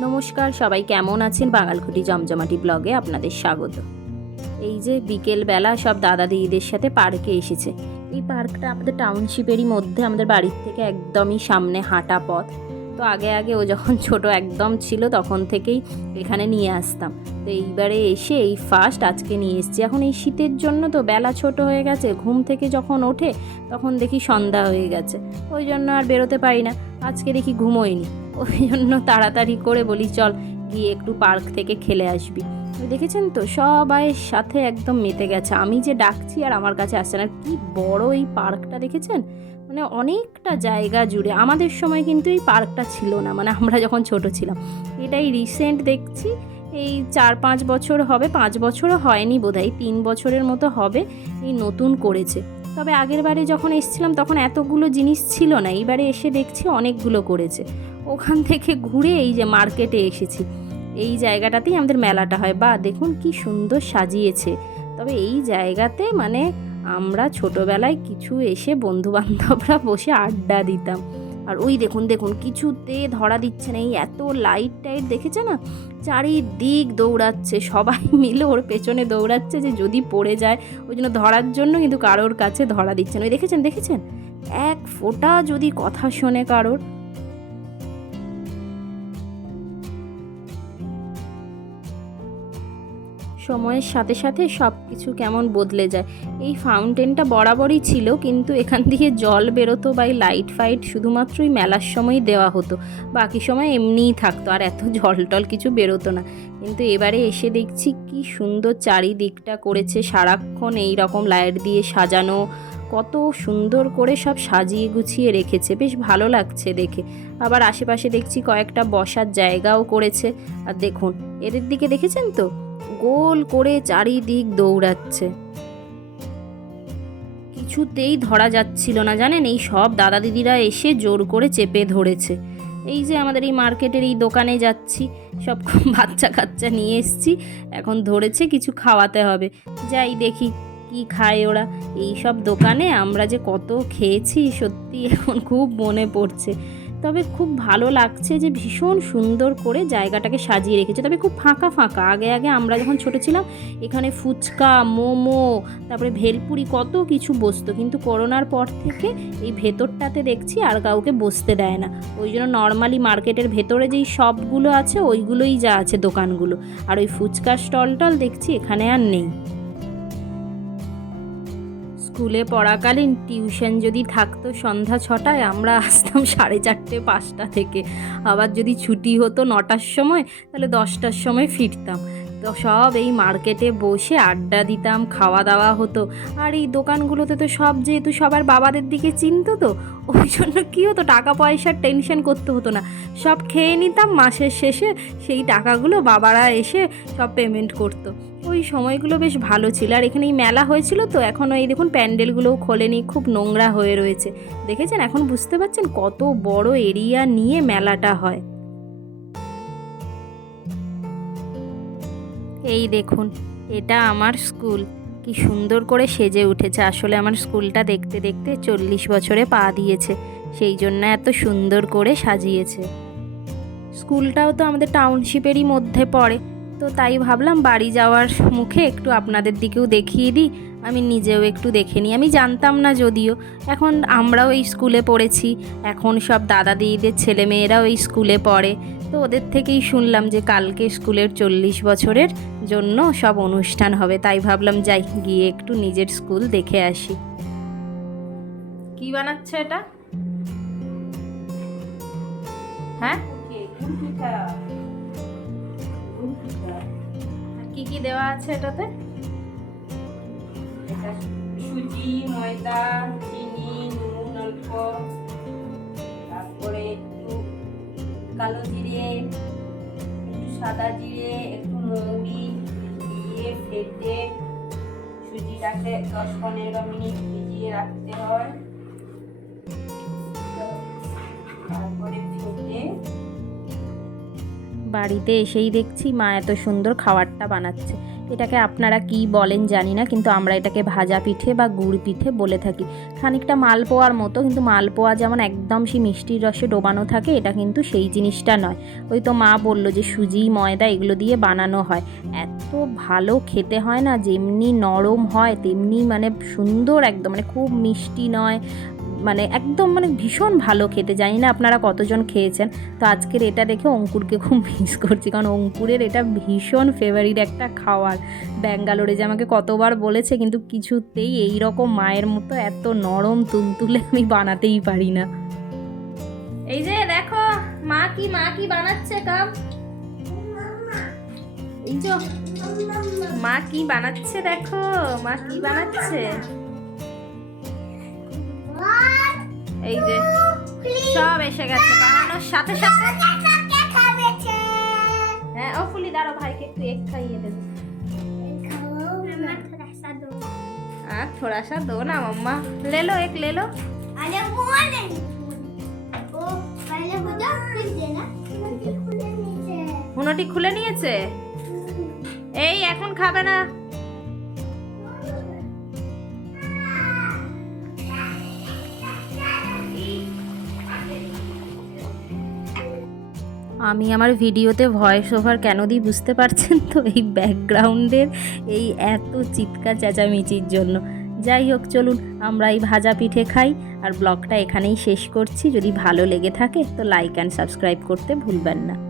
নমস্কার, সবাই কেমন আছেন? বাঙালখুটি জমজমাটি ব্লগে আপনাদের স্বাগত। এই যে বিকেলবেলা সব দাদা দিদিদের সাথে পার্কে এসেছে। এই পার্কটা আমাদের টাউনশিপেরই মধ্যে, আমাদের বাড়ির থেকে একদমই সামনে হাঁটা পথ। তো আগে আগে ও যখন ছোট একদম ছিল, তখন থেকেই এখানে নিয়ে আসতাম। তো এইবারে এসে এই ফার্স্ট আজকে নিয়ে এসেছি। এখন এই শীতের জন্য তো বেলা ছোট হয়ে গেছে, ঘুম থেকে যখন ওঠে, তখন দেখি সন্ধ্যা হয়ে গেছে। ওই জন্য আর বেরোতে পারি না। আজকে দেখি ঘুমোয়নি ওই জন্য তাড়াতাড়ি করে বলি, চল গিয়ে একটু পার্ক থেকে খেলে আসবি। দেখেছেন তো, সবাই সাথে একদম মেতে গেছে। আমি যে ডাকছি আর আমার কাছে আসছে না, কি বড় এই পার্কটা দেখেছেন? মানে অনেকটা জায়গা জুড়ে। আমাদের সময় কিন্তু এই পার্কটা ছিল না মানে আমরা যখন ছোট ছিলাম। এটাই রিসেন্ট দেখছি। এই চার পাঁচ বছর হবে, পাঁচ বছরও হয়নি বোধহয়, তিন বছরের মতো হবে এই নতুন করেছে। তবে আগের বারে যখন এসেছিলাম, তখন এতগুলো জিনিস ছিল না। এইবারে এসে দেখছি অনেকগুলো করেছে। ওখান থেকে ঘুরে এই যে মার্কেটে এসেছি। এই জায়গাটাতেই আমাদের মেলাটা হয়। বা দেখুন কি সুন্দর সাজিয়েছে। তবে এই জায়গাতে মানে আমরা ছোটোবেলায় কিছু এসে বন্ধুবান্ধবরা বসে আড্ডা দিতাম। আর ওই দেখুন দেখুন, কিছুতে ধরা দিচ্ছে না। এই এত লাইট টাইট দেখেছে না? চারিদিক দৌড়াচ্ছে। সবাই মিলে ওর পেছনে দৌড়াচ্ছে যে যদি পড়ে যায়, ওই জন্য ধরার জন্য কিন্তু কারোর কাছে ধরা দিচ্ছে না। ওই দেখেছেন দেখেছেন? এক ফোঁটা যদি কথা শোনে কারোর সময়ের সাথে সাথে সব কিছু কেমন বদলে যায়। এই ফাউন্টেনটা বরাবরই ছিল, কিন্তু এখান থেকে জল বেরোতো বা এই লাইট ফাইট শুধুমাত্রই মেলার সময়ই দেওয়া হতো। বাকি সময় এমনিই থাকতো, আর এত জল টল কিছু বেরোতো না। কিন্তু এবারে এসে দেখছি কি সুন্দর চারিদিকটা করেছে সারাক্ষণ, এই রকম লাইট দিয়ে সাজানো। কত সুন্দর করে সব সাজিয়ে গুছিয়ে রেখেছে, বেশ ভালো লাগছে দেখে। আবার আশেপাশে দেখছি কয়েকটা বসার জায়গাও করেছে। আর দেখুন, এদের দিকে দেখেছেন তো? গোল করে চারিদিক দৌড়াচ্ছে। কিছুতেই ধরা যাচ্ছিল না, জানেন? এই সব দাদা দিদিরা এসে জোর করে চেপে ধরেছে। এই যে আমাদের এই মার্কেটের এই দোকানে যাচ্ছি, সব বাচ্চা কাচ্চা নিয়ে এসছি, এখন ধরেছে কিছু খাওয়াতে হবে। যাই দেখি কি খায় ওরা। এই সব দোকানে আমরা যে কত খেয়েছি, সত্যি এখন খুব মনে পড়ছে। তবে খুব ভালো লাগছে যে ভীষণ সুন্দর করে জায়গাটাকে সাজিয়ে রেখেছে। তবে খুব ফাঁকা ফাঁকা। আগে আগে আমরা যখন ছোট ছিলাম, এখানে ফুচকা, মোমো, তারপরে ভেলপুরি কত কিছু বসতো। কিন্তু করোনার পর থেকে এই ভেতরটাতে দেখছি আর কাউকে বসতে দেয় না। ওই জন্য নর্মালি মার্কেটের ভেতরে যেই শপগুলো আছে, ওইগুলোই যা আছে দোকানগুলো। আর ওই ফুচকার স্টল টল দেখছি এখানে আর নেই। স্কুলে পড়াকালীন টিউশন যদি থাকতো সন্ধ্যা ছটায়, আমরা আসতাম সাড়ে চারটে, পাঁচটা থেকে। আবার যদি ছুটি হতো নটার সময়, তাহলে দশটার সময় ফিরতাম। তো সব এই মার্কেটে বসে আড্ডা দিতাম খাওয়া দাওয়া হতো। আর এই দোকানগুলোতে তো সব যেহেতু সবার বাবাদের দিকে চিনতো তো, ওই জন্য কী হতো টাকা পয়সার টেনশন করতে হতো না। সব খেয়ে নিতাম, মাসের শেষে সেই টাকাগুলো বাবারা এসে সব পেমেন্ট করতো। ওই সময়গুলো বেশ ভালো ছিল। আর এখানে এই মেলা হয়েছিল তো এখন এই দেখুন প্যান্ডেলগুলোও খোলেনি, খুব নোংরা হয়ে রয়েছে। দেখেছেন? এখন বুঝতে পারছেন কত বড় এরিয়া নিয়ে মেলাটা হয়। এই দেখুন, এটা আমার স্কুল। কি সুন্দর করে সেজে উঠেছে। আসলে আমার স্কুলটা দেখতে দেখতে চল্লিশ বছরে পা দিয়েছে। সেই জন্য এত সুন্দর করে সাজিয়েছে। স্কুলটাও তো আমাদের টাউনশিপেরই মধ্যে পড়ে। তো তাই ভাবলাম বাড়ি যাওয়ার মুখে একটু আপনাদের দিকেও দেখিয়ে দিই। আমি নিজেও একটু দেখে নিই। আমি জানতাম না যদিও। এখন আমরাও এই স্কুলে পড়েছি। এখন সব দাদা দিদিদের ছেলে মেয়েরাও এই স্কুলে পড়ে। তো ওদের থেকেই শুনলাম যে কালকে স্কুলের চল্লিশ বছরের জন্য সব অনুষ্ঠান হবে। তাই ভাবলাম যাই, গিয়ে একটু নিজের স্কুল দেখে আসি। কি বানাচ্ছে এটা? হ্যাঁ? কি কি দেওয়া আছে এটাতে? সুজি, ময়দা, চিনি, নুন, অল্প। কালো জিরে, একটু সাদা জিরে, একটু মৌরি দিয়ে ফেটে সুজিটাকে দশ পনেরো মিনিট ভিজিয়ে রাখতে হয়। তারপরে ফেটে বাড়িতে এসেই দেখছি মা এত সুন্দর খাবারটা বানাচ্ছে। এটাকে আপনারা কি বলেন জানি না, কিন্তু আমরা এটাকে ভাজা পিঠে বা গুড় পিঠে বলে থাকি। খানিকটা মালপোয়ার মতো, কিন্তু মালপোয়া যেমন একদম সেই মিষ্টির রসে ডোবানো থাকে, এটা কিন্তু সেই জিনিসটা নয়। ওই তো মা বলল যে সুজি, ময়দা এগুলো দিয়ে বানানো হয়। এত ভালো খেতে হয় না, যেমনি নরম হয়, তেমনি মানে সুন্দর একদম মানে খুব মিষ্টি নয় মানে একদম মানে ভীষণ ভালো খেতে। জানি না আপনারা কতজন খেয়েছেন। তো আজকের এটা দেখে অঙ্কুরকে খুব মিস করছি। কারণ অঙ্কুরের এটা ভীষণ ফেভারিট একটা খাওয়ার। ব্যাঙ্গালোরে যে আমাকে কতবার বলেছে, কিন্তু কিছুতেই এই রকম মায়ের মতো এত নরম তুলতুলে আমি বানাতেই পারি না। এই যে দেখো, মা কি মা কি বানাচ্ছে, কাম? এই যে, মা কি বানাচ্ছে দেখো, মা কি বানাচ্ছে? এই যে সব এসে গেছে বানানোর সাথে সাথে হ্যাঁ ও ফুলি দাঁড়ো ভাইকে একটু এক খাইয়ে দেবে আর थोड़ा सा दो ना मम्मा ले लो एक ले लो अरे वो नहीं वो पहले बुझा फिर देना खुले नीचे হুনোটি খুলে নিয়েছে এই এখন খাবে না আমি আমার ভিডিওতে ভয়েস ওভার কেন দিই বুঝতে পারছেন তো? এই ব্যাকগ্রাউন্ডের এই এত চিৎকার চেঁচামেচির জন্য। যাই হোক, চলুন আমরা এই ভাজা পিঠে খাই আর ব্লগটা এখানেই শেষ করছি। যদি ভালো লেগে থাকে তো লাইক অ্যান্ড সাবস্ক্রাইব করতে ভুলবেন না।